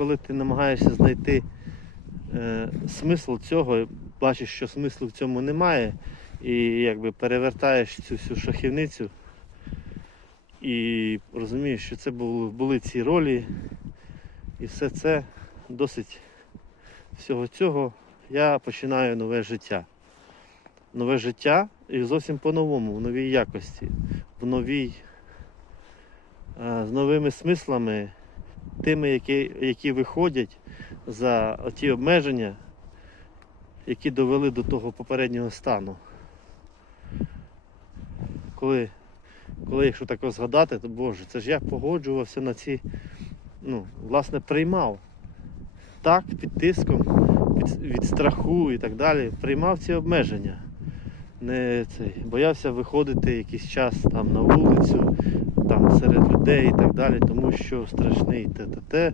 коли ти намагаєшся знайти е, смисл цього, бачиш, що смислу в цьому немає, і якби перевертаєш цю всю шахівницю і розумієш, що це були, були ці ролі, і все це досить всього цього я починаю нове життя. Нове життя і зовсім по-новому, в новій якості, в новій, е, з новими смислами, тими, які, які виходять за ті обмеження, які довели до того попереднього стану. Коли, коли якщо так згадати, то Боже, це ж я погоджувався на ці, ну, власне, приймав. Так, під тиском, від, від страху і так далі, приймав ці обмеження. Не цей, боявся виходити якийсь час там на вулицю, там серед людей і так далі, тому що страшний те-те-те.